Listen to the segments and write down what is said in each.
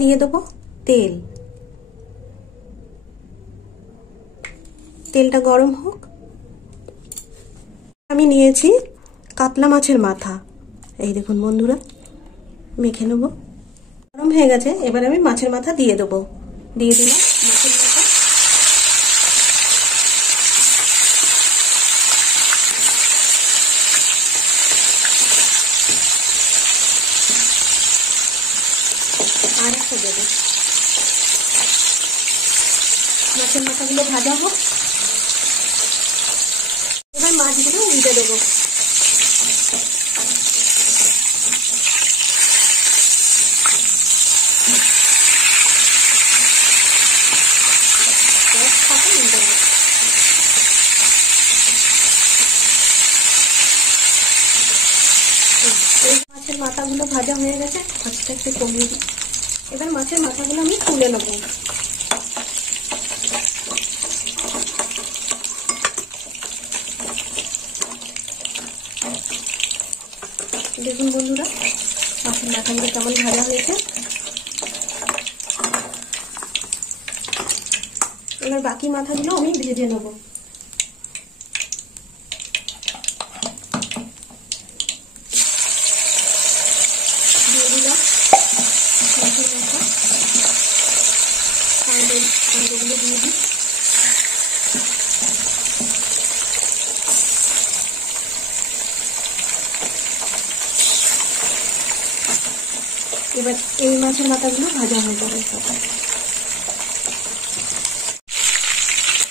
দিয়ে দেবো তেল। তেলটা গরম হোক। আমি নিয়েছি কাতলা মাছের মাথা, এই দেখুন বন্ধুরা, মেখে নেব। গরম হয়ে গেছে, এবার আমি মাছের মাথা দিয়ে দেবো। দিয়ে দিলাম মাছের মাথা। আর একটা দেবো। মাছের মাথাগুলো ভাজা হোক। এবার মাছগুলো উল্টে দেবো। মাছের মাথাগুলো ভাজা হয়ে গেছে, আঁচটা একটু কমিয়ে দিই। এবার মাছের মাথাগুলো আমি তুলে নেব। দেখুন বন্ধুরা, মাছের মাথাগুলো কেমন ভাজা হয়েছে। এবার বাকি মাথাগুলো আমি ভেজে নেব। দিয়ে দিলাম মাছের মাথা, কাঁটাগুলো দিয়ে দিই। এবার এই মাছের মাথাগুলো ভাজা হয়ে যাবে।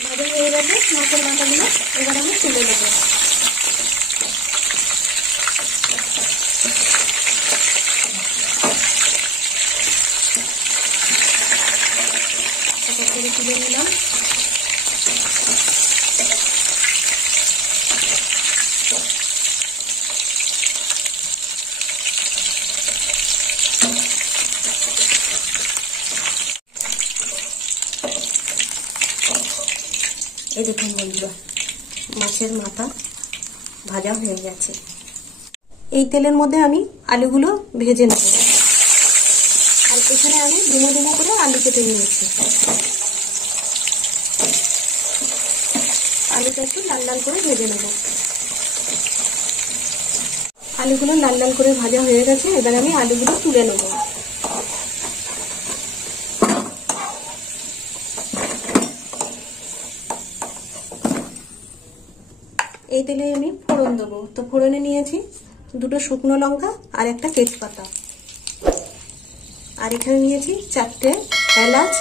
ভাজা হয়ে গেছে মাছের মাথাগুলো, এবার আমি তুলে নেব। তুলে নিলাম। এই দেখুন বন্ধুরা, মাছের মাথা ভাজা হয়ে গেছে। এই তেলের মধ্যে আমি আলুগুলো ভেজে নেব। আর এখানে আমি ডুমো ডুমো করে আলু কেটে নিয়েছি। আলুটা একটু লাল লাল করে ভেজে নেব। আলুগুলো লাল লাল করে ভাজা হয়ে গেছে, এবার আমি আলুগুলো তুলে নেব। এই তেলে আমি ফোড়ন দেবো। তো ফোড়নে নিয়েছি দুটো শুকনো লঙ্কা আর একটা তেজপাতা, আর এখানে নিয়েছি 4টে এলাচ,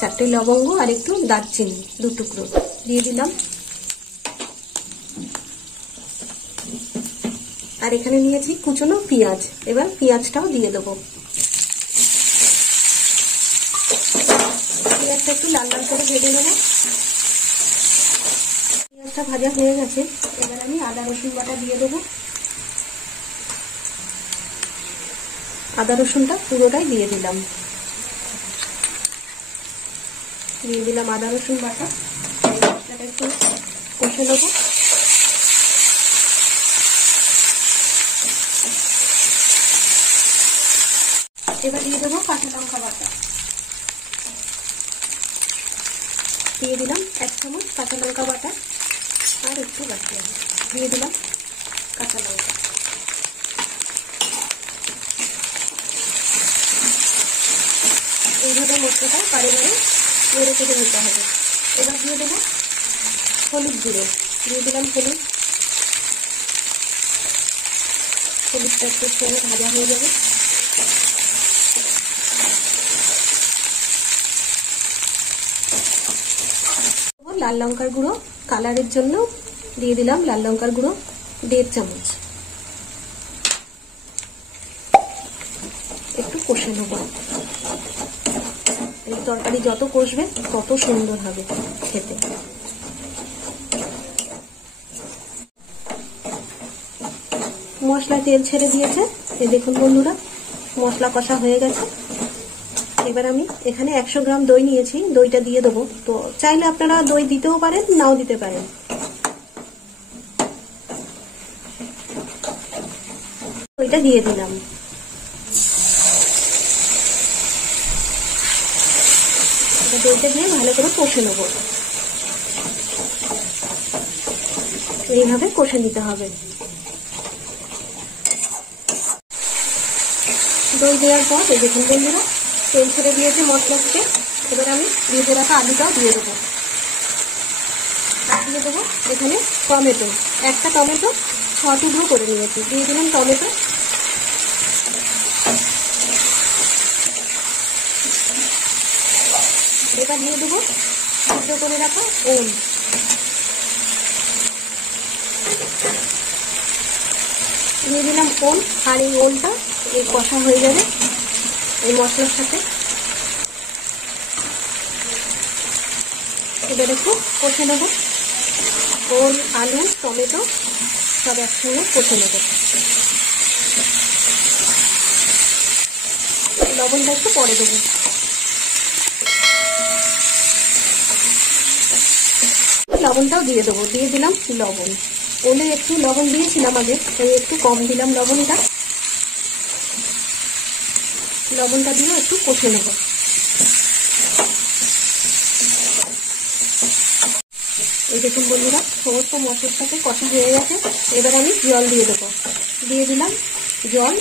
4টে লবঙ্গ আর একটু দারচিনি 2 টুকরো দিয়ে দিলাম। আর এখানে নিয়েছি কুচনো পেঁয়াজ, এবার পেঁয়াজটাও দিয়ে দেবো। পেঁয়াজটা একটু লাল লাল করে ভেজে নেবো। পেঁয়াজটা ভাজা হয়ে গেছে, এবার আমি আদা রসুন বাটা দিয়ে দেবো। আদা রসুনটা পুরোটাই দিয়ে দিলাম। দিয়ে দিলাম আদা রসুন বাটা। মশলাটা একটু কষে নেব। এবার দিয়ে দেবো কাঁচা লঙ্কা বাটা। দিয়ে দিলাম 1 চামচ কাঁচা লঙ্কা বাটা আর একটু বাকি দিয়ে দিলাম কাঁচা লঙ্কা। এইভাবে মশলাটা বারে বারে নেড়ে চেড়ে নিতে হবে। এবার দিয়ে দেবো হলুদ গুঁড়ো। দিয়ে দিলাম হলুদ। হলুদটা একটু ছেড়ে ভাজা হয়ে যাবে। লাল লঙ্কার গুঁড়ো, কালারের জন্য দিয়ে দিলাম লাল লঙ্কার গুঁড়ো 1.5 চামচ। একটু কষে নেব। এই তরকারি যত কষবে তত সুন্দর হবে খেতে। মশলা তেল ছেড়ে দিয়েছে, এই দেখুন বন্ধুরা, মশলা কষা হয়ে গেছে। এবার আমি এখানে 100 গ্রাম দই নিয়েছি, দইটা দিয়ে দেবো। তো চাইলে আপনারা দই দিতেও পারেন, নাও দিতে পারেন। দইটা দিয়ে দিলাম। দইটা দিয়ে ভালো করে কষে নেব। এইভাবে কষে নিতে হবে। দই দেওয়ার পর এই দেখুন বন্ধুরা তেল ছেড়ে দিয়েছে মশলা থেকে। এবার আমি ভেজে রাখা আলুটাও দিয়ে দেবো। দিয়ে দেবো এখানে টমেটো, একটা টমেটো 6 টুকরো করে নিয়েছি, দিয়ে দিলাম টমেটো। এবার দিয়ে দেবো সিদ্ধ করে রাখা ওল। দিয়ে দিলাম ওল, আর এই ওলটা এই কষা হয়ে যাবে এই মশলার সাথে। এবার একটু কষে নেব, ওল আলু টমেটো সব একসঙ্গে কষে নেব। লবণটা একটু পরে দেবো। লবণটাও দিয়ে দেবো, দিয়ে দিলাম লবণ। ওলে একটু লবণ দিয়েছিলাম আগে, তাই একটু কম দিলাম লবণটা। লবণটা দিয়ে একটু কষে নেব। এই দেখুন বন্ধুরা সমস্ত মশলার সাথে কষা হয়ে গেছে। এবার আমি জল দিয়ে দেবো। দিয়ে দিলাম জল।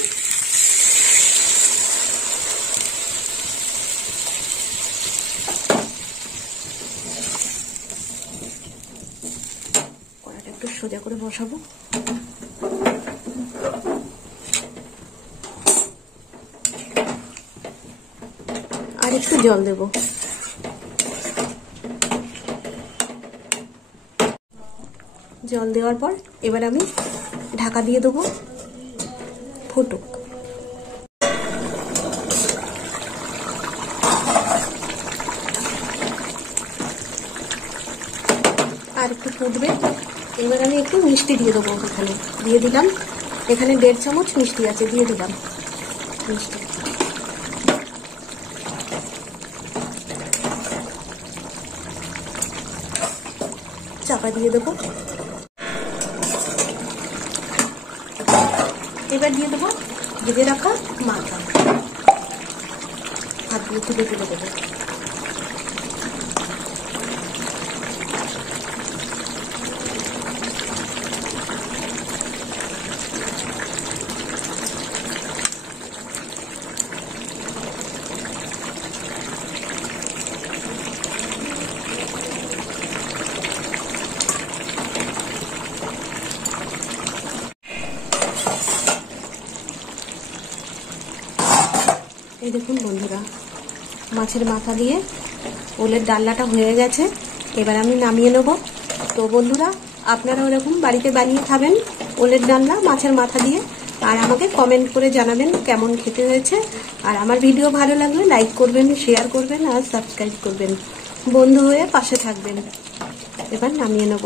কড়াটা একটু সোজা করে বসাবো। আর একটু জল দেব। জল দেওয়ার পর এবার আমি ঢাকা দিয়ে দেবো, ফুটুক। আর একটু ফুটবে। এবার আমি একটু মিষ্টি দিয়ে দেবো। এখানে দিয়ে দিলাম, এখানে 1.5 চামচ মিষ্টি আছে, দিয়ে দিলাম মিষ্টি। চাপা দিয়ে দেবো। এবার দিয়ে দেবো ভেজে রাখা মাথা, হাত দিয়ে তুলে তুলে দেবো। এই দেখুন বন্ধুরা মাছের মাথা দিয়ে ওলের ডালনাটা হয়ে গেছে। এবার আমি নামিয়ে নেব। তো বন্ধুরা আপনারা ওরকম বাড়িতে বানিয়ে খাবেন ওলের ডালনা মাছের মাথা দিয়ে, আর আমাকে কমেন্ট করে জানাবেন কেমন খেতে হয়েছে। আর আমার ভিডিও ভালো লাগলে লাইক করবেন, শেয়ার করবেন আর সাবস্ক্রাইব করবেন। বন্ধু হয়ে পাশে থাকবেন। এবার নামিয়ে নেব।